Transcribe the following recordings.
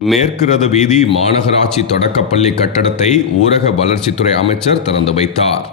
மேற்கு ரத வீதி மாநகராட்சி தொடக்கப்பள்ளி கட்டடத்தை ஊரக வளர்ச்சித்துறை அமைச்சர் திறந்து வைத்தார்.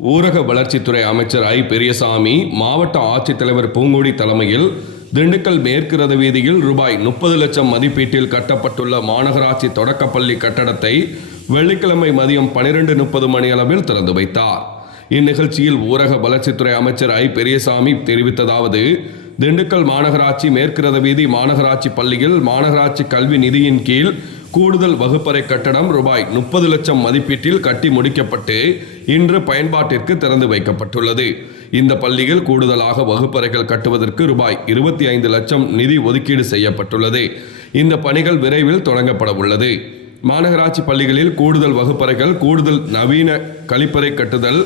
ஊரக வளர்ச்சித்துறை அமைச்சர் ஐ. பெரியசாமி மாவட்ட ஆட்சித்தலைவர் பூங்கொடி தலைமையில் திண்டுக்கல் மேற்கு ரத வீதியில் ரூபாய் முப்பது லட்சம் மதிப்பீட்டில் கட்டப்பட்டுள்ள மாநகராட்சி தொடக்கப்பள்ளி கட்டடத்தை வெள்ளிக்கிழமை மதியம் பனிரெண்டு முப்பது மணியளவில் திறந்து வைத்தார். இந்நிகழ்ச்சியில் ஊரக வளர்ச்சித்துறை அமைச்சர் ஐ. பெரியசாமி தெரிவித்ததாவது திண்டுக்கல் மாநகராட்சி மேற்கிரத வீதி மாநகராட்சி பள்ளியில் மாநகராட்சி கல்வி நிதியின் கீழ் கூடுதல் வகுப்பறை கட்டடம் ரூபாய் முப்பது லட்சம் மதிப்பீட்டில் கட்டி முடிக்கப்பட்டு இன்று பயன்பாட்டிற்கு திறந்து வைக்கப்பட்டுள்ளது. இந்த பள்ளியில் கூடுதலாக வகுப்பறைகள் கட்டுவதற்கு ரூபாய் இருபத்தி ஐந்து லட்சம் நிதி ஒதுக்கீடு செய்யப்பட்டுள்ளது. இந்த பணிகள் விரைவில் தொடங்கப்பட உள்ளது மாநகராட்சி பள்ளிகளில் கூடுதல் வகுப்பறைகள் கூடுதல் நவீன கழிப்பறை கட்டுதல்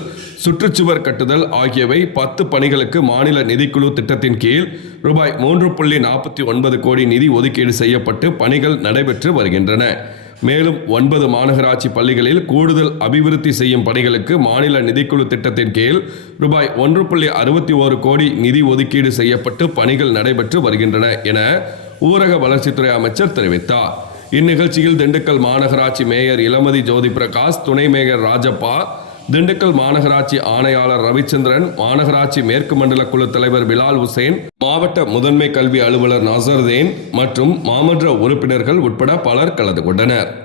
சுற்றுச்சுவர் கட்டுதல் ஆகியவை பத்து பணிகளுக்கு மாநில நிதிக்குழு திட்டத்தின் கீழ் ரூபாய் மூன்று புள்ளி நாற்பத்தி ஒன்பது கோடி நிதி ஒதுக்கீடு செய்யப்பட்டு பணிகள் நடைபெற்று வருகின்றன. மேலும் ஒன்பது மாநகராட்சி பள்ளிகளில் கூடுதல் அபிவிருத்தி செய்யும் பணிகளுக்கு மாநில நிதிக்குழு திட்டத்தின் கீழ் ரூபாய் ஒன்று புள்ளி அறுபத்தி ஓரு கோடி நிதி ஒதுக்கீடு செய்யப்பட்டு பணிகள் நடைபெற்று வருகின்றன என ஊரக வளர்ச்சித்துறை அமைச்சர் தெரிவித்தார். இந்நிகழ்ச்சியில் திண்டுக்கல் மாநகராட்சி மேயர் இளமதி ஜோதி பிரகாஷ் துணை மேயர் ராஜப்பா திண்டுக்கல் மாநகராட்சி ஆணையாளர் ரவிச்சந்திரன் மாநகராட்சி மேற்கு மண்டல குழு தலைவர் பிலால் ஹுசேன் மாவட்ட முதன்மை கல்வி அலுவலர் நசர்தேன் மற்றும் மாமன்ற உறுப்பினர்கள் உட்பட பலர் கலந்து கொண்டனர்.